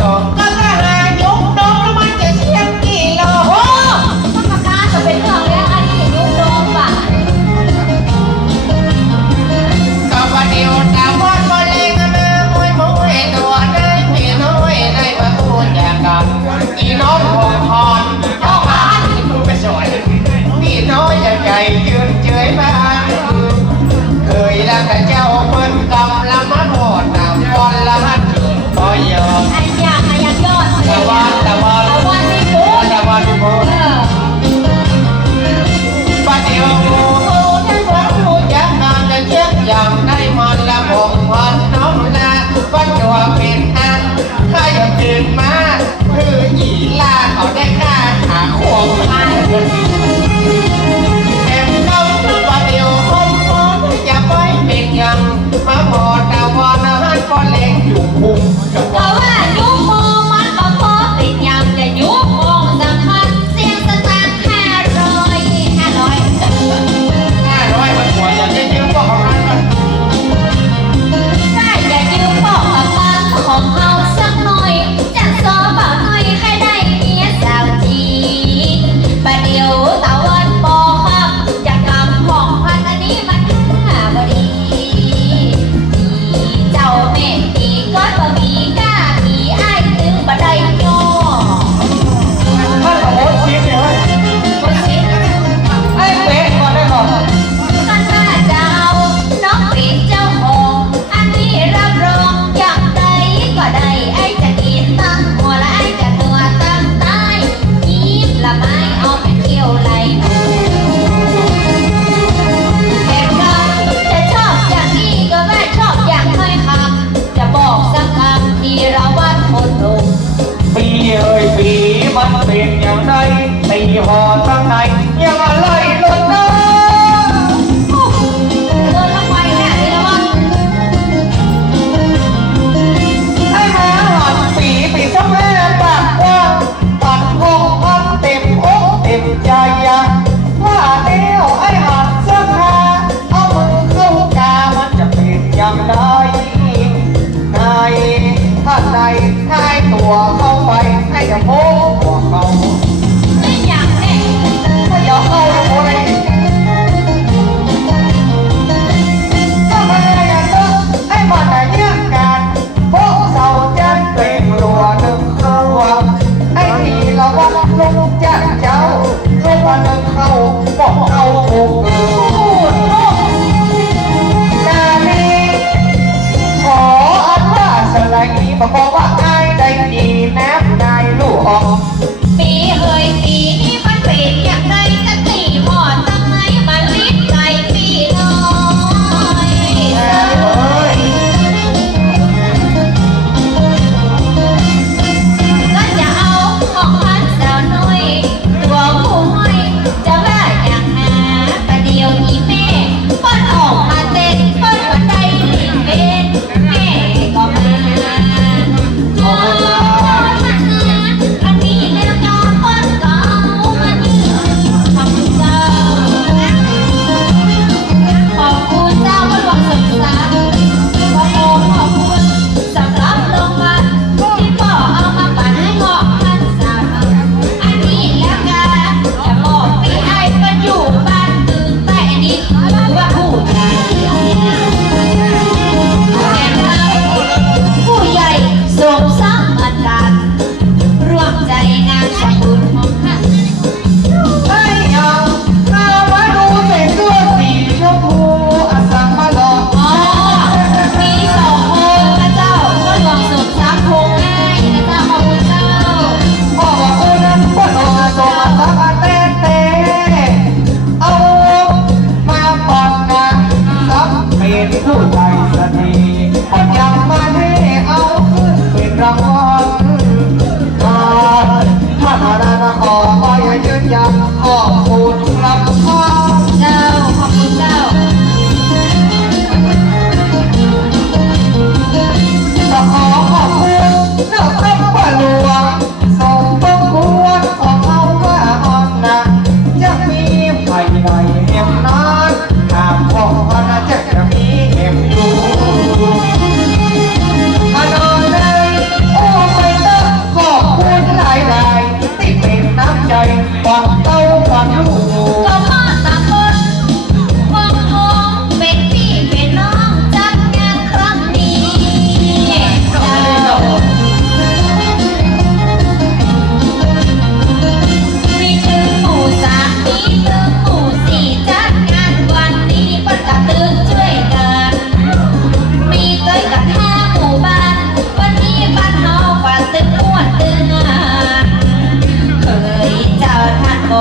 더. ตีหอตั้งไหนยังอะไรลดนเดินทนเอราวัณำให้แม่หอนสีติดเจ้าแม่ปากกว้างตัดวงพันเต็มอกเต็มใจว่าเดียวไอ้หัดเสื้อาเอามือเข้ากามันจะป็นอย่างไรในท่าใดให้ตัวเข้าไปให้จะโม all Don't.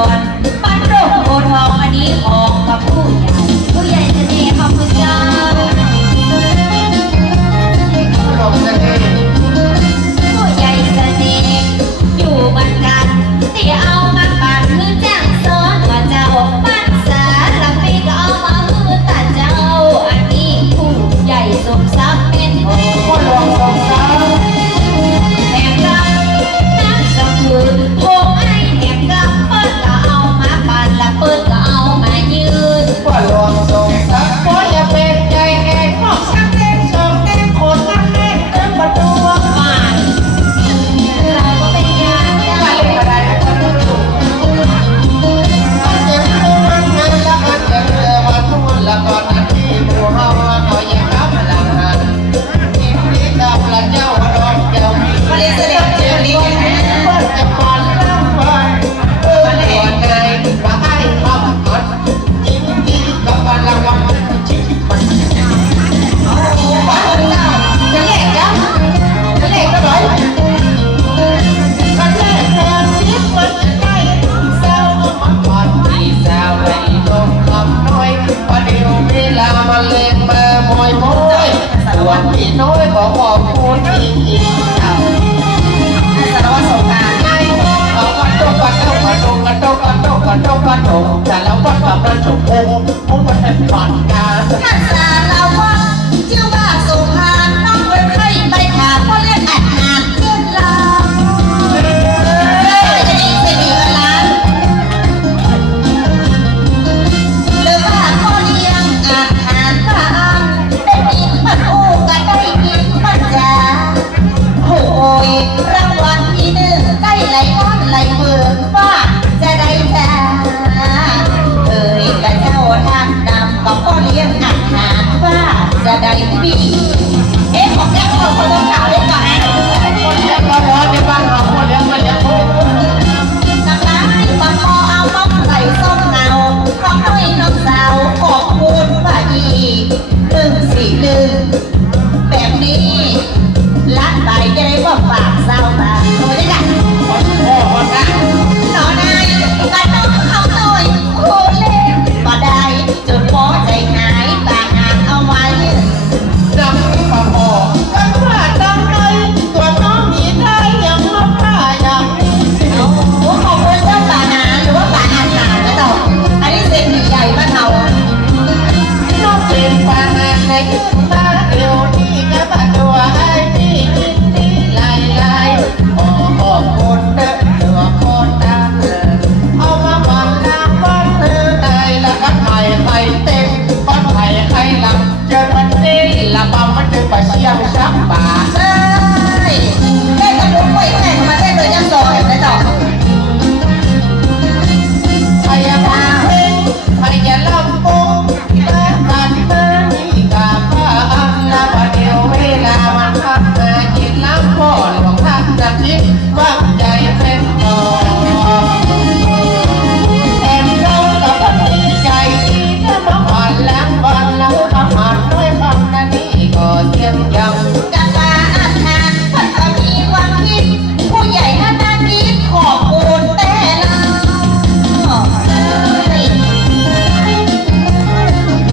one. ใดที่ดีเอ๊ะของแก้วขคนสาวเล็นก่อนนะคนเลี้งร้อนในบ้านคนเลี้ยงมันเลี้ยงคนน้ำน้ำปลาหม้อเอาบ้องใส่ส้มเนาของให้นองสาวขอบคุณป่าดีหนึ่งสี่หนึ่งแบบนี้ลักไปจะได้ว่าฝากเศร้าไป